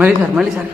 మళ్ళీ సార్ మళ్ళీ sir.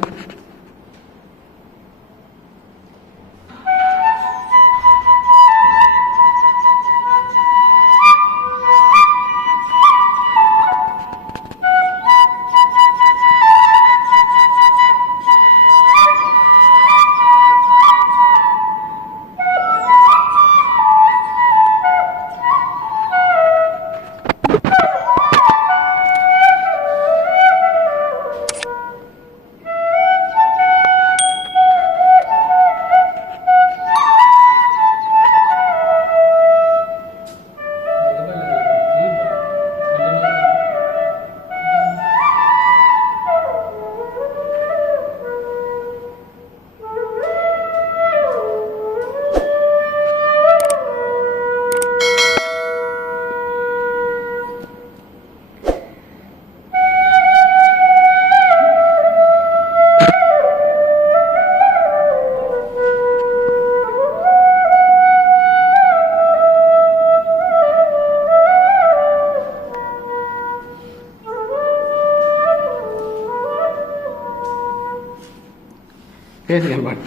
Case కనపడు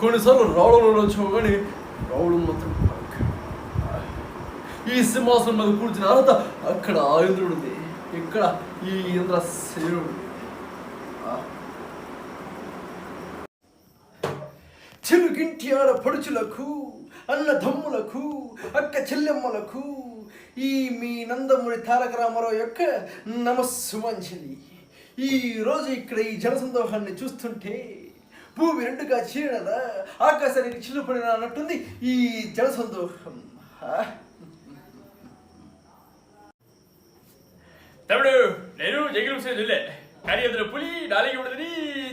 కొన్నిసార్లు రావడంలో వచ్చావు కానీ రావడం మాత్రం ఈ సింహాసనం మీద కూర్చున్న అర్హత అక్కడ ఆయుధుడు ఉంది ఇక్కడ ఈ ఇంద్ర సేనుడు చిలుకింటి ఆడ పడుచులకు అన్నదమ్ములకు అక్క చెల్లెమ్మలకు ఈ మీ నందమూరి తారక రామారావు యొక్క నమస్సుమంజలి ఈ రోజు ఇక్కడ ఈ జనసందోహాన్ని చూస్తుంటే భూమి రెండుగా చీడదా ఆకాశానికి చిల్లుపడిన అన్నట్టుంది ఈ జన సందోహం తమ్ముడు నేను జగిలింసే జిల్లే. కానీ అతను పులి నాలుగు ఉండదని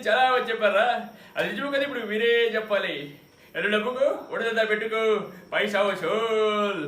చాలా చెప్పారా? అది నిజము కదా ఇప్పుడు మీరే చెప్పాలి. ఎల్లు డబ్బుకు ఉండదా పెట్టుకో. పైసా వసూల్